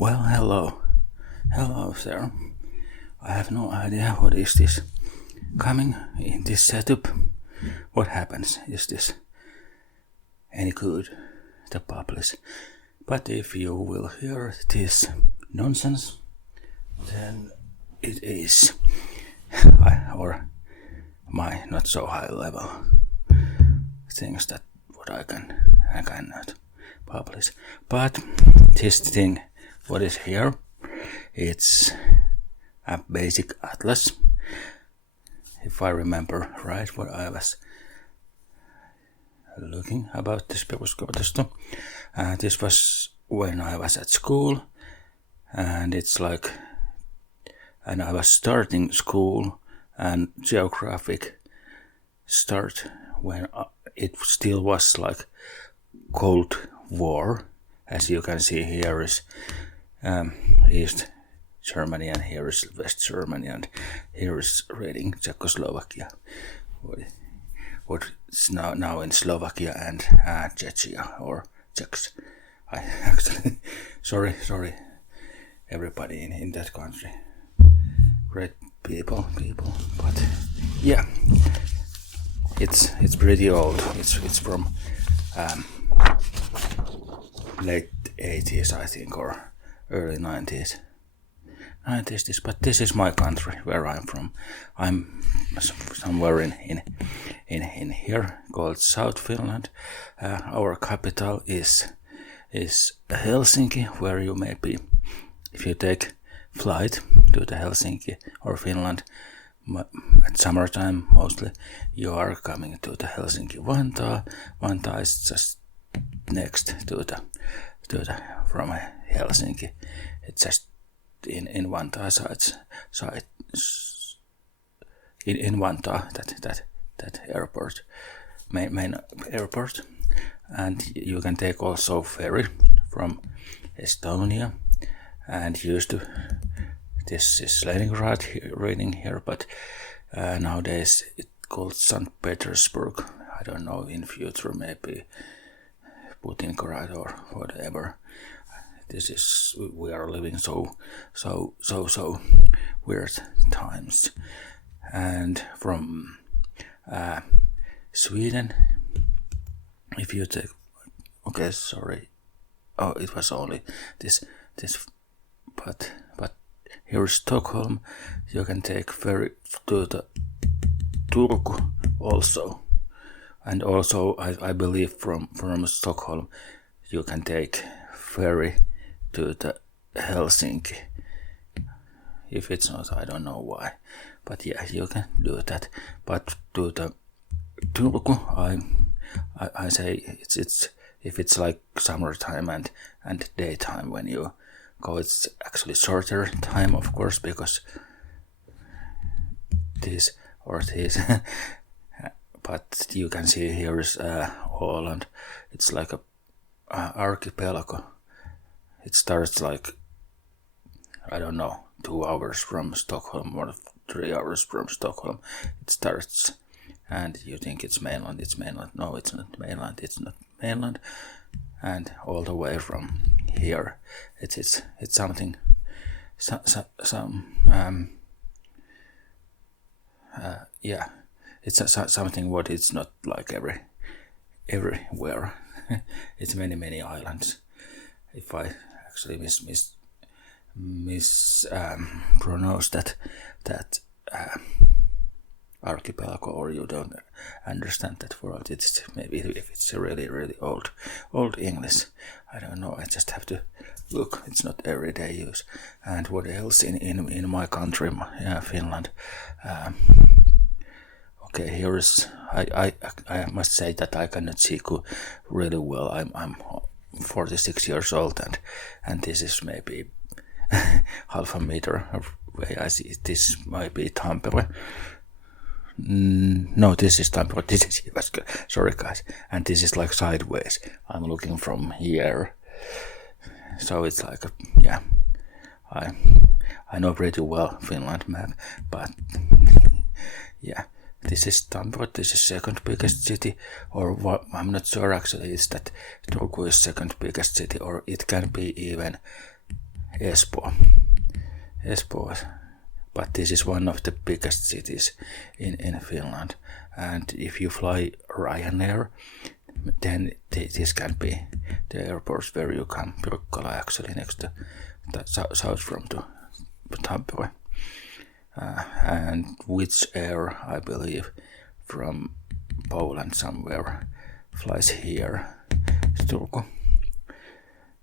Well, hello. Hello there. I have no idea what is this coming in this setup. What happens? Is this any good to publish? But if you will hear this nonsense, then it is or my not so high level things that what I cannot publish. But this thing, what is here? It's a basic atlas. If I remember right, what I was looking about this peruskortisto. This was when I was at school, and it's like, and I was starting school and geographic start when it still was like Cold War. As you can see, here is East Germany, and here is West Germany, and here is reading Czechoslovakia. What's now in Slovakia and Czechia or Czechs. I actually sorry everybody in that country. Great people, but yeah, it's pretty old. It's from late 80s, I think, or early 90s. But this is my country where I'm from. I'm somewhere in here called South Finland. Our capital is Helsinki, where you may be, if you take flight to the Helsinki or Finland at summertime mostly, you are coming to the Helsinki-Vantaa. Vantaa is just next to the from Helsinki. It's just in Vantaa side in Vantaa, that airport, main airport, and you can take also ferry from Estonia, and used to, this is Leningrad reading here, but nowadays it's called St. Petersburg. I don't know, in future maybe Putingrad or whatever. We are living so weird times. And from Sweden, if you take, okay, sorry, oh, it was only this, but here is Stockholm. You can take ferry to the Turku also, and also I believe from Stockholm you can take ferry to the Helsinki. If it's not, I don't know why, but yeah, you can do that. But to the Turku, I say it's if it's like summertime and daytime when you go, it's actually shorter time, of course, because this or this. But you can see here is Holland. It's like a archipelago. It starts like, I don't know, 2 hours from Stockholm or 3 hours from Stockholm. It starts, and you think it's mainland. No, it's not mainland. And all the way from here, it's something, yeah, it's something what it's not like everywhere. It's many islands. If I actually mispronounce that archipelago, or you don't understand that word, it's maybe if it's really old English, I don't know. I just have to look. It's not everyday use. And what else in my country, Finland? Okay, here is, I must say that I cannot see really well. I'm 46 years old, and this is maybe half a meter away. I see this might be Tampere. No, this is Tampere. This is Jyväskylä. Sorry, guys. And this is like sideways. I'm looking from here, so it's like yeah. I know pretty well Finland map, but yeah. This is Tampere, this is second biggest city, or what, I'm not sure actually, is that Turku is second biggest city, or it can be even Espoo. But this is one of the biggest cities in Finland. And if you fly Ryanair, then this can be the airport where you come, Pirkkala, actually next to south from to Tampere. And which air, I believe, from Poland somewhere flies here, Turku.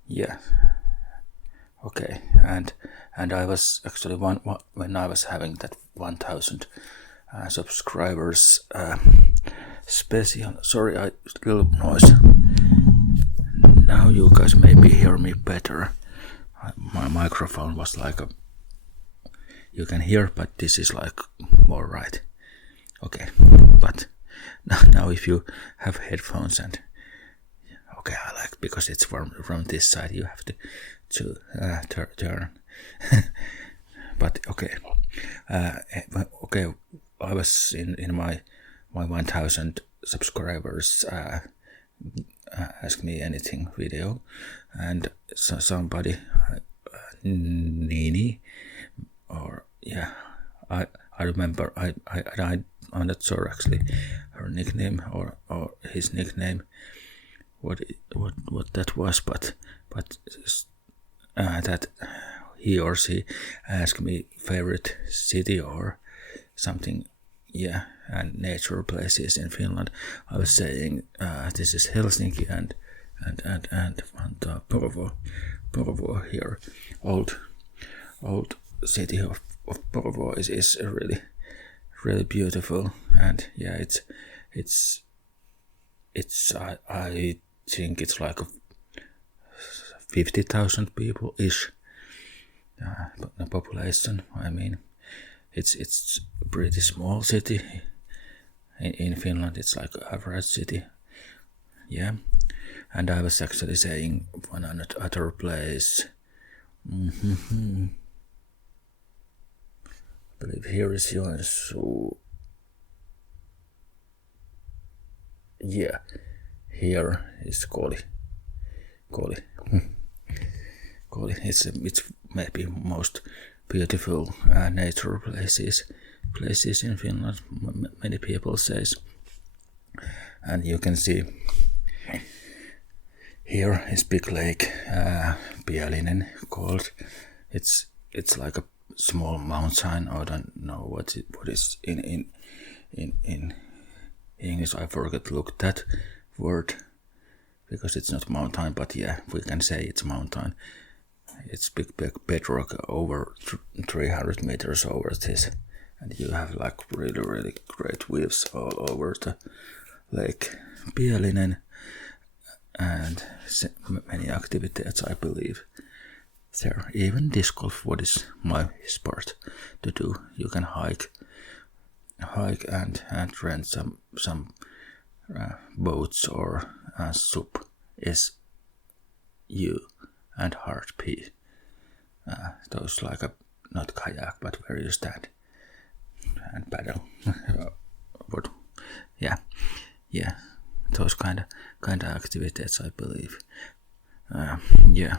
Yeah. Okay. And I was actually when I was having that 1,000 subscribers special. Sorry, I little noise. Now you guys maybe hear me better. My microphone was like a. You can hear, but this is like more right. Okay, but now if you have headphones and okay, I like because it's from this side. You have to turn. But okay, okay. I was in my 1,000 subscribers ask me anything video, and so somebody Nini, or yeah, I remember I'm not sure actually her nickname or his nickname, what that was, but that he or she asked me favorite city or something, yeah, and nature places in Finland. I was saying this is Helsinki and Porvoo here, old city of Porvoo is really beautiful, and yeah, it's I think it's like 50,000 people ish population. I mean, it's a pretty small city. In Finland, it's like average city. Yeah, and I was actually saying one other place. I believe here is Joensuu. Yeah, here is Koli. Koli. It's maybe most beautiful nature places in Finland. Many people says, and you can see here is big lake, Pielinen called. It's like a small mountain. I don't know what is in English. I forgot to look that word because it's not mountain, but yeah, we can say it's mountain. It's big bedrock over 300 meters over this, and you have like really great views all over the lake Pielinen, and many activities, I believe. There, even disc golf, what is my sport to do. You can hike and rent some boats or SUP, SU and hard P. Those like a not kayak, but where you stand and paddle. But yeah, those kind of activities, I believe. Yeah,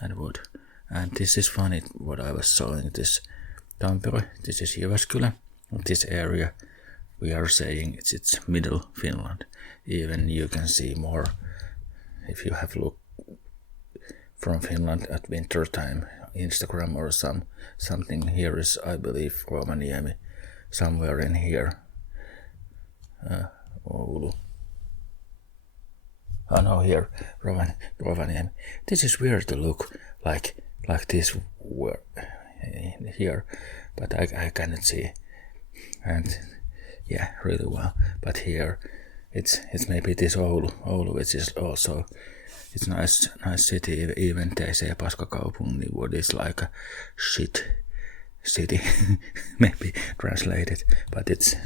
and this is funny what I was showing. This Tampere, this is Jyväskylä. This area we are saying it's middle Finland. Even you can see more if you have looked from Finland at winter time, Instagram or something. Here is, I believe, Rovaniemi, somewhere in here. Oulu. Oh no, here, Rovaniemi. This is weird to look like this here, but I cannot see. And yeah, really well. But here, it's maybe this Oulu, which is also. It's nice city, even they say Paskakaupungin, what is like a shit city, maybe translated, but it's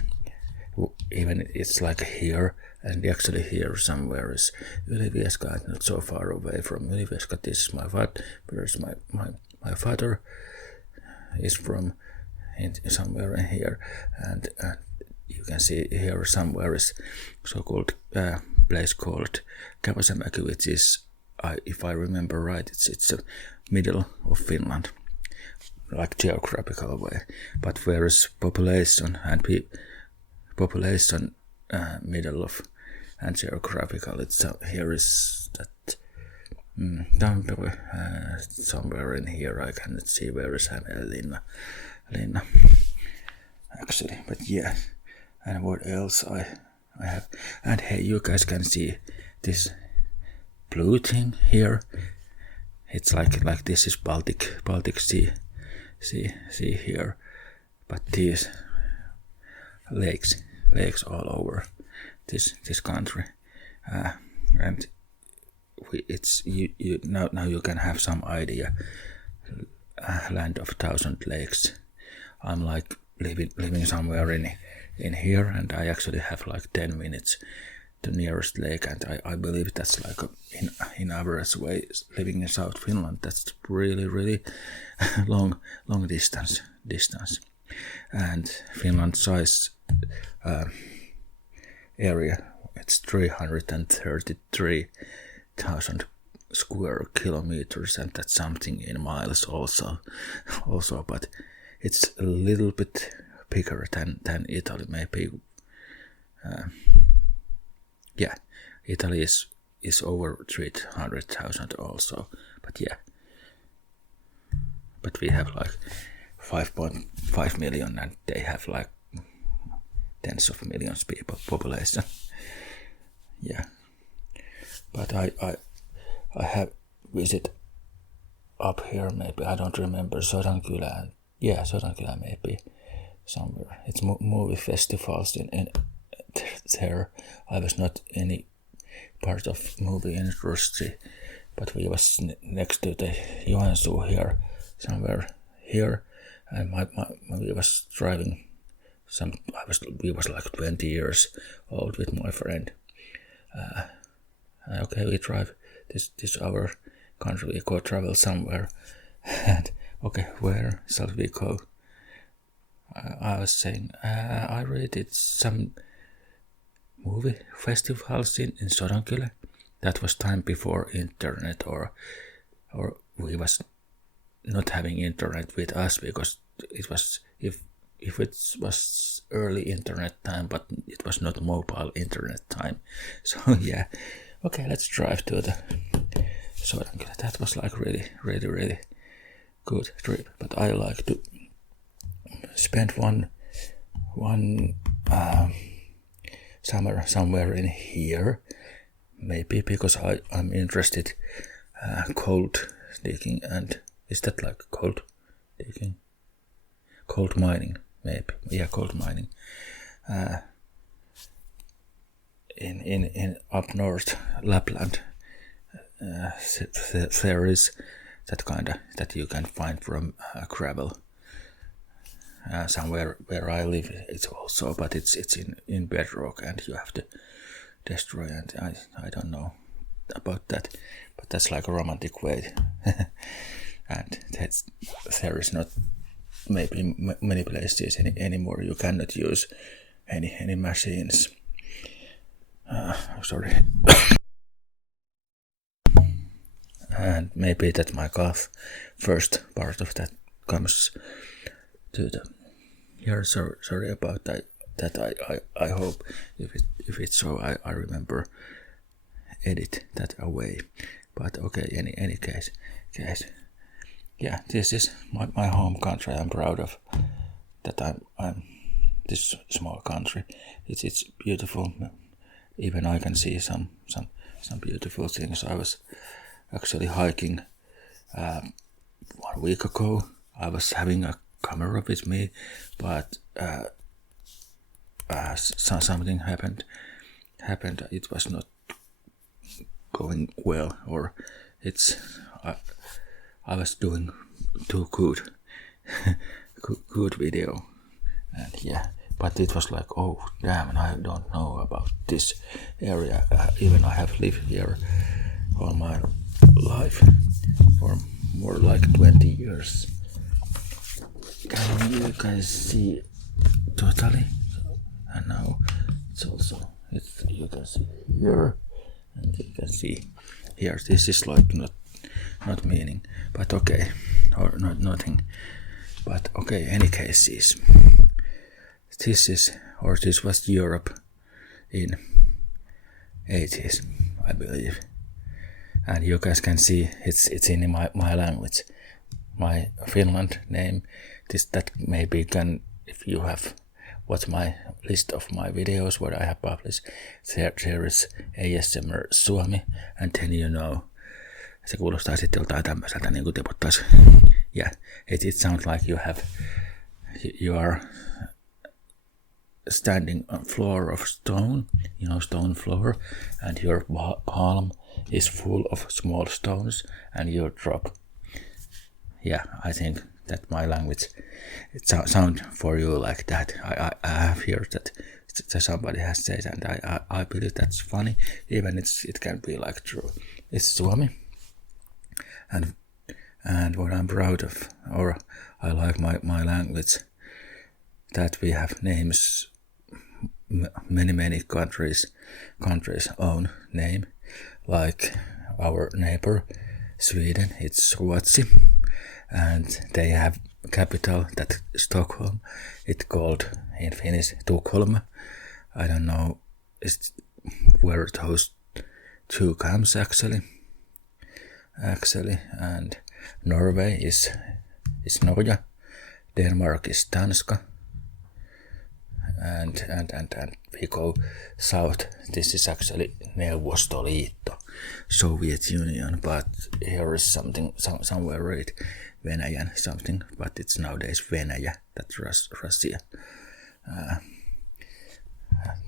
like here, and actually here somewhere is Ylivieska, not so far away from Ylivieska. This is my father, my father is from somewhere in here, and you can see here somewhere is so-called place called Käväsemäki, which is if I remember right, it's the middle of Finland, like geographical way. But whereas population and population middle of and geographical, it's here is that down the way, somewhere in here I cannot see where is Lina actually, but yeah. And what else I have? And hey, you guys can see this blue thing here. It's like this is Baltic Sea here, but these lakes all over this country, and it's you now you can have some idea. Land of 1,000 lakes. I'm like living somewhere in here, and I actually have like 10 minutes to nearest lake, and I believe that's like in average way living in South Finland. That's really long distance, and Finland's size area, it's 333,000 square kilometers, and that's something in miles also, but it's a little bit bigger than Italy maybe. Yeah, Italy is over 300,000 also, but yeah, but we have like 5.5 million, and they have like tens of millions people population. Yeah, but I have visit up here maybe, I don't remember, Sodankylä, yeah, Sodankylä maybe somewhere. It's movie festivals in there. I was not any part of movie industry, but we was next to the Joensuu here, somewhere here, and we was driving we was like 20 years old with my friend. Okay, we drive this our country, we go travel somewhere, and okay, where shall we go? I was saying, I rated some movie festivals in Sodankylä. That was time before internet, or we was not having internet with us, because it was if it was early internet time, but it was not mobile internet time. So yeah, okay, let's drive to the Sodankylä. That was like really good trip. But I like to spend one summer somewhere in here, maybe because I'm interested cold digging, and is that like cold digging? Cold mining, maybe. Yeah, cold mining. In up north Lapland, there is that kinda that you can find from gravel. Somewhere where I live, it's also, but it's in bedrock, and you have to destroy. And I don't know about that, but that's like a romantic way. And there is not maybe many places anymore. You cannot use any machines. Sorry. And maybe that my cough, first part of that comes to the here. Sorry about that. I hope if it's so, I remember edit that away. But okay, any case, yeah, this is my home country. I'm proud of that. I'm this small country. It's beautiful. Even I can see some beautiful things. I was actually hiking 1 week ago. I was having a camera with me, but something happened. It was not going well, or I was doing too good good video, and yeah, but it was like, oh damn, I don't know about this area. Even I have lived here all my life for more like 20 years. Can you guys see totally? And now it's also, you can see here, and you can see here. This is like not meaning, but okay, or not nothing. But okay, any cases, this was Europe in 80s, I believe, and you guys can see it's in my language, my Finland name. That maybe can, if you have watched my list of my videos what I have published, there is ASMR Suomi, and then you know, se kuulostaa sitten joltain tämmöiseltä niinku tiputtais. Yeah, it sounds like you are standing on floor of stone, stone floor, and your palm is full of small stones, and you drop. Yeah, I think that my language, it sound for you like that. I have heard that somebody has said, and I believe that's funny, even it can be like true. It's Suomi, and what I'm proud of, or I like my language, that we have names, many countries own name, like our neighbor Sweden, it's Ruotsi, and they have capital that Stockholm. It's called in Finnish Tukholma. I don't know where those two comes actually, and Norway is Norja, Denmark is Danska, and we go south. This is actually Neuvostoliitto, Soviet Union, but here is somewhere read Venäjän something, but it's nowadays Venäjä, that's Russia.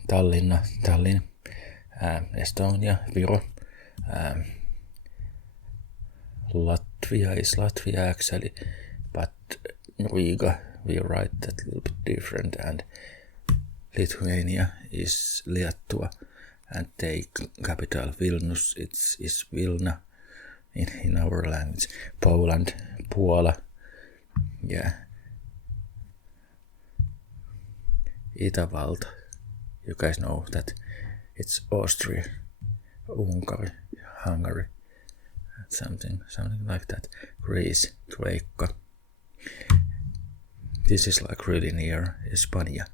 Tallinn, Estonia, Viro, Latvia is Latvia actually, but Riga, we write that a little bit different, and Lithuania is Liettua, and the capital Vilnius is Vilna in our language. Poland, Puola, yeah. Itävalta, you guys know that it's Austria, Hungary, something like that. Greece, Troika. This is like really near España.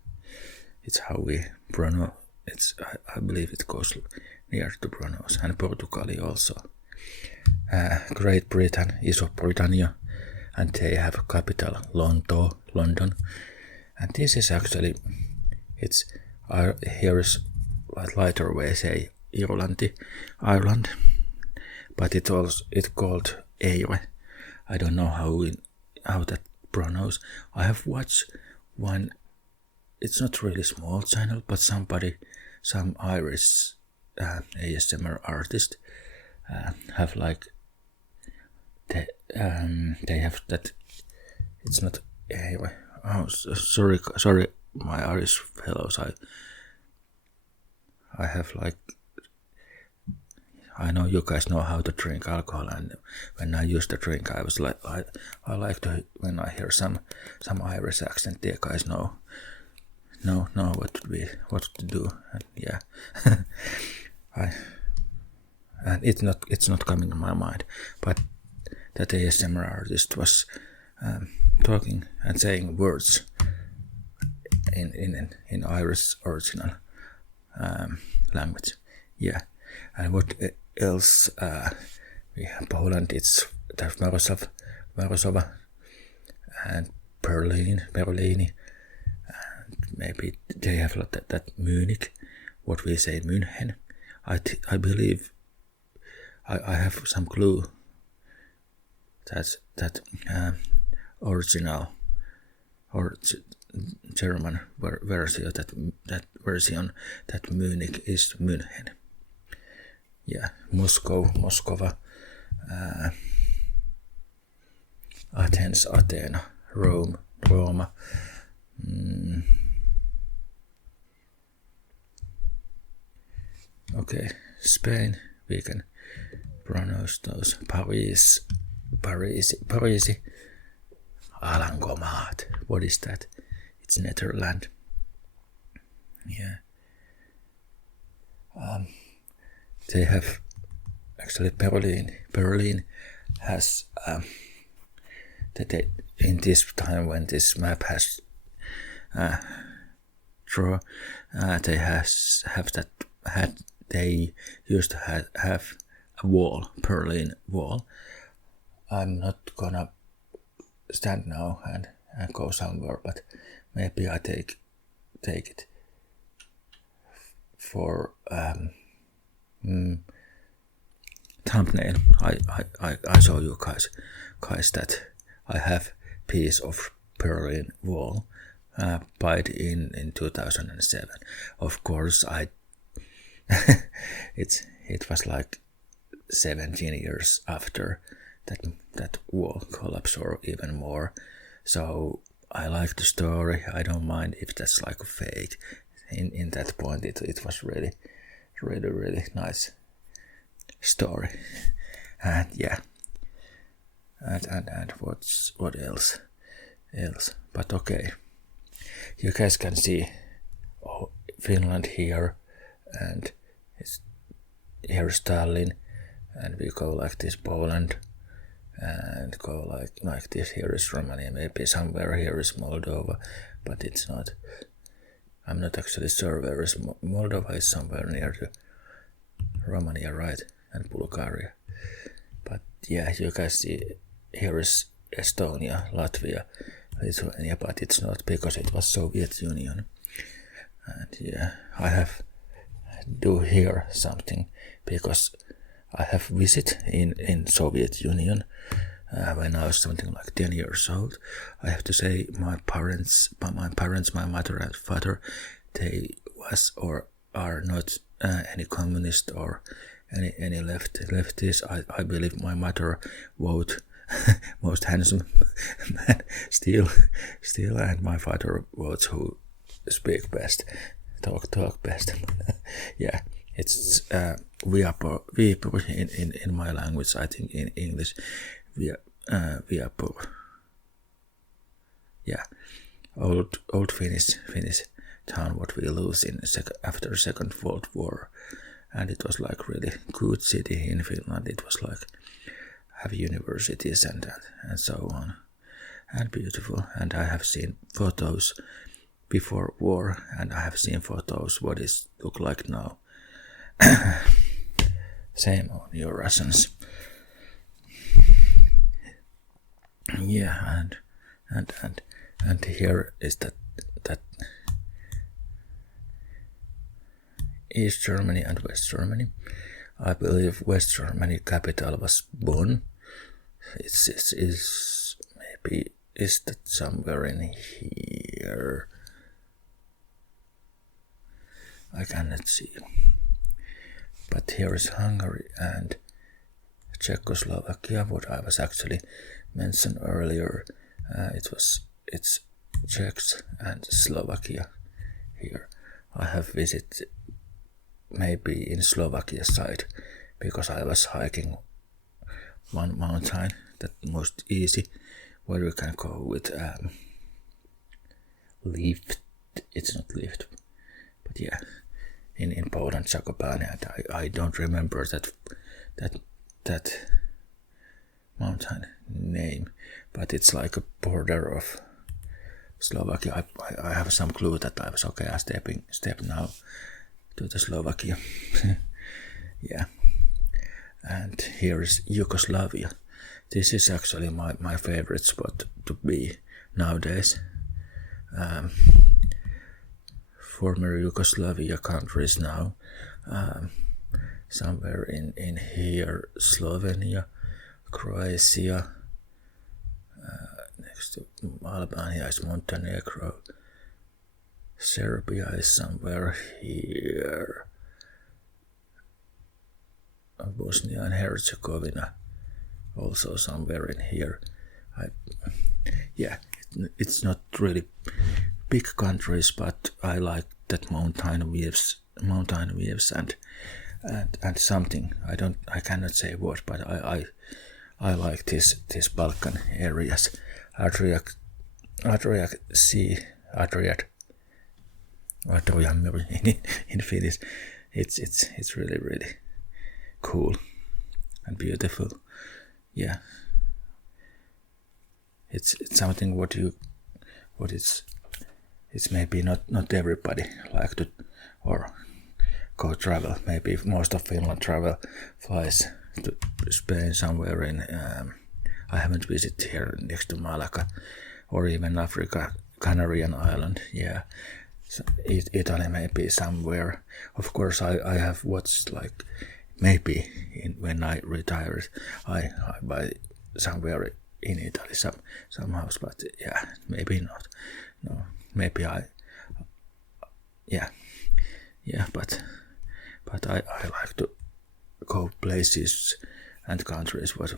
It's how we pronounce. I believe it goes near to pronounce, and Portugal also. Great Britain, Iso-Britannia, and they have capital London, and this is actually, here is like lighter way say Ireland, but it's called Eire. I don't know how that pronounce. I have watched one. It's not really small channel, but some Irish ASMR artist have like they have that. It's not anyway. Oh, sorry, my Irish fellows. I have like. I know you guys know how to drink alcohol, and when I used to drink, I was like, I like to, when I hear some Irish accent, you guys know what to do, and yeah, and it's not coming in my mind, but that ASMR artist was talking and saying words in Irish original language, yeah, and what else? We have Poland. It's Warsaw, and Berlin. Maybe they have that Munich, what we say München. I believe I have some clue that original or German version that Munich is München. Yeah, Moscow, Athens, Athena, Roma. Okay, Spain, we can pronounce those. Paris, Alankomaat. What is that? It's Netherlands. Yeah. They have actually Berlin has in this time when this map has draw, they used to have a wall, Berlin Wall. I'm not gonna stand now and go somewhere, but maybe I take it for thumbnail. I show you guys that I have piece of Berlin Wall bought in 2007. Of course, it was like 17 years after that wall collapse or even more. So I like the story. I don't mind if that's like a fake. In that point, it was really nice story. And yeah, and what else? But okay, you guys can see Finland here, and here is Tallinn, and we go like this Poland, and go like this. Here is Romania. Maybe somewhere here is Moldova, but it's not. I'm not actually sure where is Moldova. Is somewhere near to Romania, right? And Bulgaria. But yeah, you guys see here is Estonia, Latvia, Lithuania, but it's not because it was Soviet Union. And yeah, I have do here something because I have visit in Soviet Union when I was something like 10 years old. I have to say my parents, my mother and father, they was or are not any communist or any leftists. I believe my mother vote most handsome man still, and my father votes who speak best, talk best. Yeah, it's viapo in my language. I think in English, viapo. Yeah, old Finnish town what we lose in after Second World War, and it was like really good city in Finland. It was like have universities and so on, and beautiful. And I have seen photos before war, and I have seen photos what it look like now. Same on your Russians. Yeah, and here is that East Germany and West Germany. I believe West Germany capital was Bonn. Is maybe is that somewhere in here? I cannot see. But here is Hungary and Czechoslovakia. What I was actually mentioned earlier. It's Czechs and Slovakia here. I have visited maybe in Slovakia side because I was hiking one mountain that most easy where you can go with lift. It's not lift, but yeah, in Poland, Zakopane, and I don't remember that mountain name, but it's like a border of Slovakia. I have some clue that I was okay. I step now to the Slovakia. Yeah, and here is Yugoslavia. This is actually my favorite spot to be nowadays. Former Yugoslavia countries now. Somewhere in here, Slovenia, Croatia, next to Albania is Montenegro, Serbia is somewhere here, Bosnia and Herzegovina also somewhere in here. It's not really big countries, but I like that mountain views and something. I cannot say what, but I like this Balkan areas. Adriatic Sea, in Finnish. It's really cool. and beautiful. Yeah, it's something what it's maybe not everybody like to or go travel. Maybe most of Finland flies to Spain somewhere in. I haven't visited here next to Malacca or even Africa, Canarian Island. Yeah, so Italy maybe somewhere. Of course, I have watched like maybe when I retire, I buy somewhere in Italy some house, but yeah, maybe not. No, maybe yeah, but I like to go places and countries what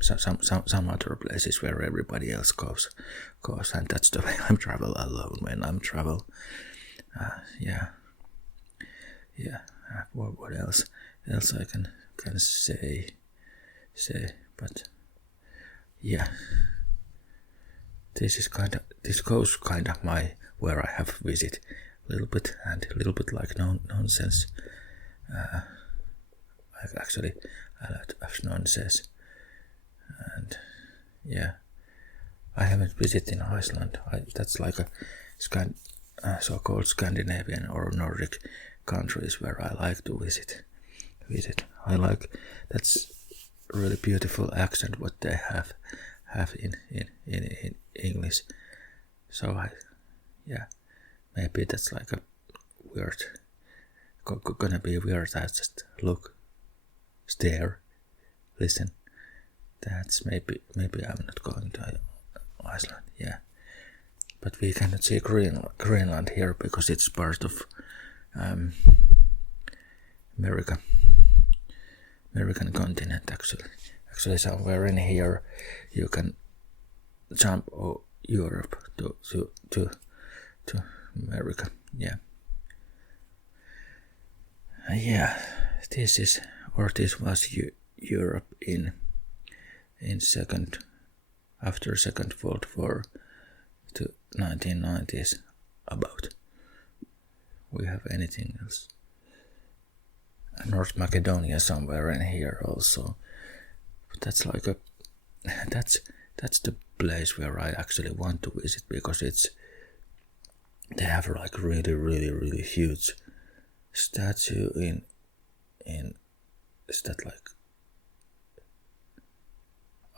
some other places where everybody else goes, and that's the way I travel alone when I'm travel. Yeah. What else I can say, but yeah, this goes kind of my where I have visit a little bit like nonsense. Actually, I like to have nonsense, and yeah, I haven't visited in Iceland. That's like a so-called Scandinavian or Nordic countries where I like to visit. I like that's really beautiful accent what they have in English. So maybe that's like a weird. Gonna be weird. I just look, stare, listen. That's maybe I'm not going to Iceland. Yeah, but we cannot see Greenland here because it's part of American continent actually somewhere in here you can jump Europe to America. Yeah, this was Europe in after Second World War to 1990s about. We have anything else? North Macedonia somewhere in here also. But that's like that's the place where I actually want to visit because they have like really huge statue in is that like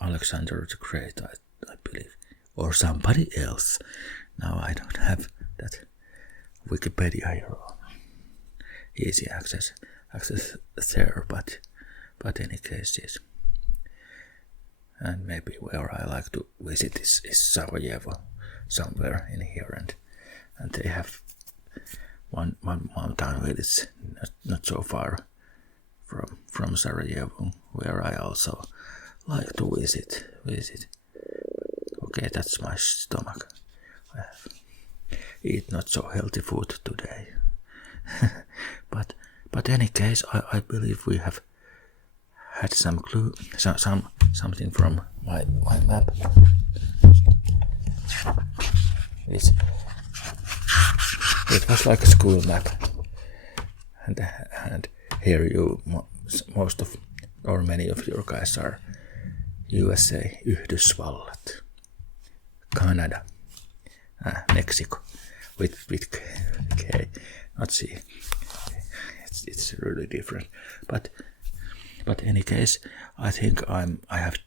Alexander the Great, I believe, or somebody else. Now I don't have that Wikipedia here. Easy access there, but any case, yes. And maybe where I like to visit is Sarajevo, somewhere in here, and they have one mountain village not so far from Sarajevo, where I also like to visit. Okay, that's my stomach. I have eat not so healthy food today. But any case, I believe we have had some clue, something from my map. It was like a school map, and here most of or many of your guys are USA, Yhdysvallat, Canada, Mexico, with K, not C. It's really different, but any case, I think I have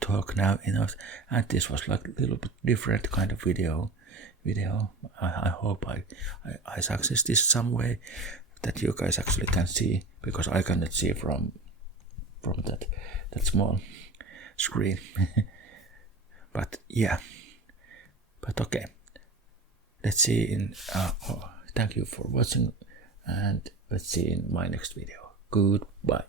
talked now enough, and this was like a little bit different kind of video. I hope I success this some way that you guys actually can see, because I cannot see from that small screen. But yeah, but okay, let's see in thank you for watching, and let's see in my next video. Goodbye.